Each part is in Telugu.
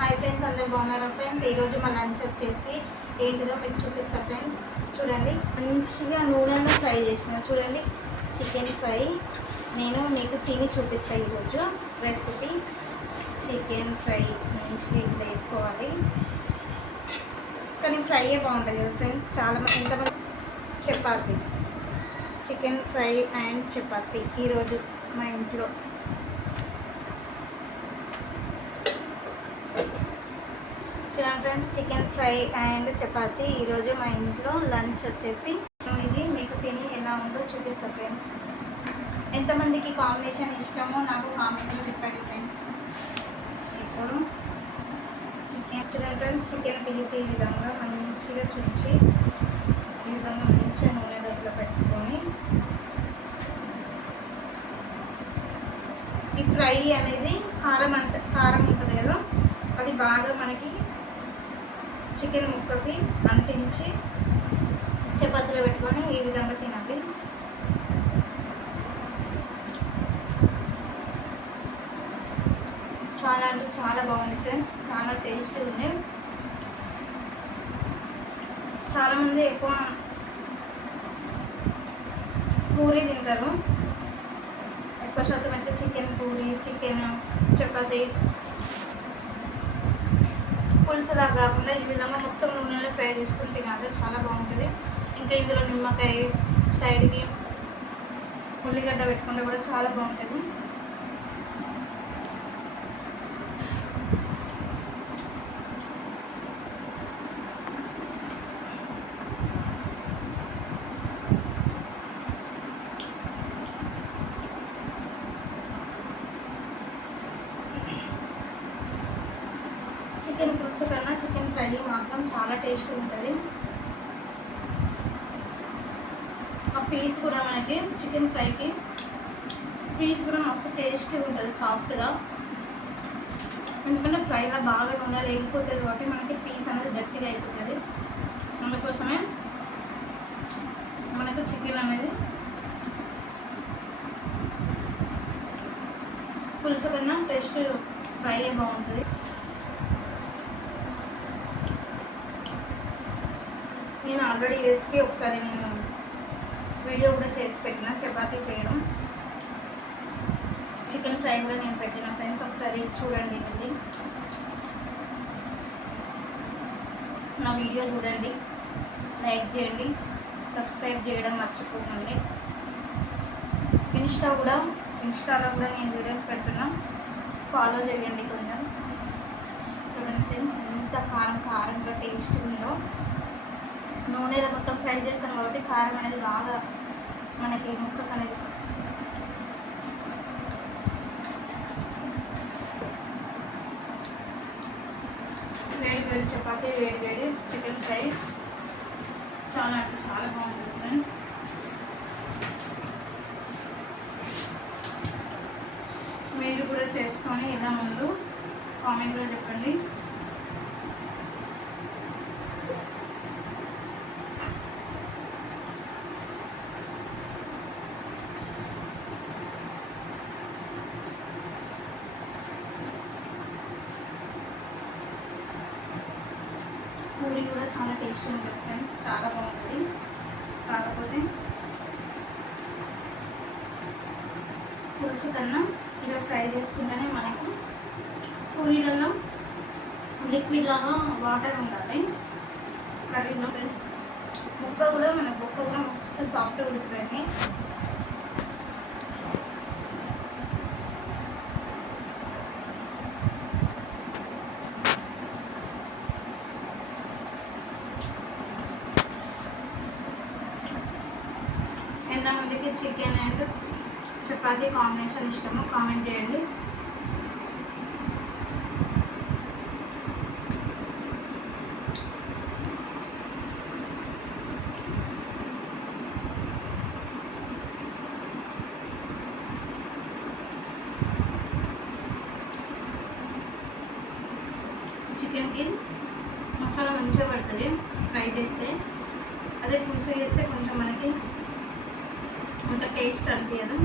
హాయ్ ఫ్రెండ్స్, అందరు బాగున్నారా ఫ్రెండ్స్? ఈరోజు మా లంచ్ వచ్చేసి ఏంటిదో మీకు చూపిస్తా ఫ్రెండ్స్. చూడండి, మంచిగా నూనెలో ఫ్రై చేసిన చూడండి చికెన్ ఫ్రై. నేను మీకు తిని చూపిస్తాను ఈరోజు రెసిపీ. చికెన్ ఫ్రై మంచిగా ఇట్లా వేసుకోవాలి, కానీ ఫ్రైయే బాగుంటుంది కదా ఫ్రెండ్స్. చాలామంది ఎంతమంది chapati, chicken fry and chapati ఈరోజు మా ఇంట్లో. చూడండి friends, chicken fry and chapati ఈరోజు మా ఇంట్లో లంచ్ వచ్చేసి. ఇది మీకు తిని ఎలా ఉందో చూపిస్తా ఫ్రెండ్స్. ఎంతమందికి కాంబినేషన్ ఇష్టమో నాకు కామెంట్లో చెప్పండి ఫ్రెండ్స్. ఇప్పుడు చికెన్ చూడండి ఫ్రెండ్స్, చికెన్ పీస్ ఈ విధంగా మంచిగా చుంచి ఈ విధంగా మంచిగా నూనె దగ్గర పెట్టుకొని ఈ ఫ్రై అనేది కారం ఉంటుంది కదా, అది బాగా మనకి చికెన్ ముక్కకి అంటించి చపాతీలో పెట్టుకొని ఈ విధంగా తినాలి. చాలా అంటే చాలా బాగుంది ఫ్రెండ్స్, చాలా టేస్టీ ఉంది. చాలామంది ఎక్కువ పూరి తింటారు, ఎక్కువ శాతం అయితే చికెన్ పూరి, చికెన్ చపాతీ పులుసులా కాకుండా ఈ విధంగా మొత్తం నూనెలో ఫ్రై చేసుకొని తినాలి, చాలా బాగుంటుంది. ఇంకా ఇందులో నిమ్మకాయ సైడ్కి ఉల్లిగడ్డ పెట్టుకుంటే కూడా చాలా బాగుంటుంది. చికెన్ పులుసు కన్నా చికెన్ ఫ్రై మాత్రం చాలా టేస్ట్గా ఉంటుంది. ఆ పీస్ కూడా మనకి చికెన్ ఫ్రైకి పీస్ కూడా మస్తు టేస్టీగా ఉంటుంది, సాఫ్ట్గా. ఎందుకంటే ఫ్రైలో బాగా నూనె లేకపోతుంది కాబట్టి మనకి పీస్ అనేది గట్టిగా అయిపోతుంది. అందుకోసమే మనకు చికెన్ అనేది పులుసు కన్నా టేస్ట్ ఫ్రై బాగుంటుంది. నేను ఆల్రెడీ రెసిపీ ఒకసారి నేను వీడియో కూడా చేసి పెట్టిన, చపాతీ చేయడం, చికెన్ ఫ్రై కూడా నేను పెట్టిన ఫ్రెండ్స్, ఒకసారి చూడండి. ఇది నా వీడియో చూడండి, లైక్ చేయండి, సబ్స్క్రైబ్ చేయడం మర్చిపోకండి. ఇన్స్టాలో కూడా నేను వీడియోస్ పెడుతున్నా, ఫాలో చేయండి కొంచెం. చూడండి ఫ్రెండ్స్, ఎంత కారంగా టేస్ట్ ఉందో. నూనెలో మొత్తం ఫ్రై చేస్తాం కాబట్టి కారం అనేది బాగా మనకి ముక్కకు అనేది. వేడి చపాతీ, వేడి చికెన్ ఫ్రై చాలా అంటే చాలా బాగుంటుంది ఫ్రెండ్స్. మీరు కూడా చేసుకొని ఎలా ముందు కామెంట్లో చెప్పండి. పూరి కూడా చాలా టేస్టీ ఉంటుంది ఫ్రెండ్స్, చాలా బాగుంటుంది. కాకపోతే పులుసు కన్నా ఇలా ఫ్రై చేసుకుంటేనే మనకు పూరీలలో లిక్విడ్ లాగా వాటర్ ఉండాలి కర్రీలో ఫ్రెండ్స్. బొక్క కూడా మస్తు సాఫ్ట్గా ఉడికిపోయింది. ఎంతమందికి చికెన్ అండ్ చపాతీ కాంబినేషన్ ఇష్టమో కామెంట్ చేయండి. చికెన్కి మసాలా మంచిగా పడుతుంది ఫ్రై చేస్తే, అదే పులుసు చేస్తే కొంచెం మనకి అంత టేస్ట్ అనిపించదు.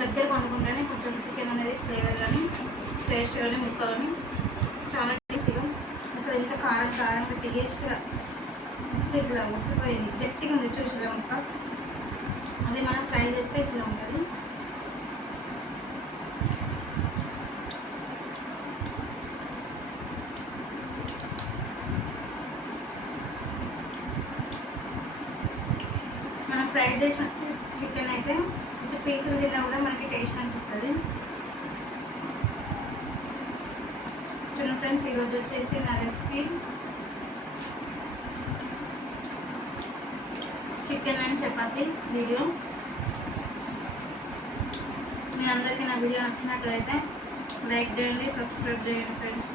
దగ్గర కొనుక్కుంటేనే కొంచెం చికెన్ అనేది ఫ్లేవర్ కానీ టేస్ట్ కానీ ముక్క కానీ చాలా టేస్టీగా, అసలు ఎంత కారం కారంగా టేస్ట్గా ఇట్లా ఉక్కిపోయింది, గట్టిగా ఉంది చూసారా ముక్క. అదే మనం ఫ్రై చేస్తే ఇట్లా ఉంటుంది. మనం ఫ్రై చేసిన చికెన్ అయితే ఇంత పీసులు తిన్నా కూడా మనకి టేస్ట్ అనిపిస్తుంది. చూడండి ఫ్రెండ్స్, ఈరోజు వచ్చేసి నా recipe chicken and chapati video. మీ అందరికీ నా వీడియో నచ్చినట్లయితే లైక్ చేయండి, సబ్స్క్రైబ్ చేయండి ఫ్రెండ్స్.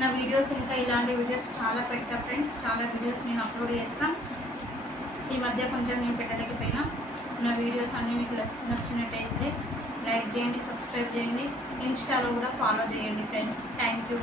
నా వీడియోస్ ఇంకా ఇలాంటి వీడియోస్ చాలా పెడతా ఫ్రెండ్స్, చాలా వీడియోస్ నేను అప్లోడ్ చేస్తాను. ఈ మధ్య కొంచెం నేను పెట్టలేకపోయినా. నా వీడియోస్ అన్నీ మీకు నచ్చినట్టయితే లైక్ చేయండి, సబ్స్క్రైబ్ చేయండి, ఇన్స్టాలో కూడా ఫాలో చేయండి ఫ్రెండ్స్. Thank you.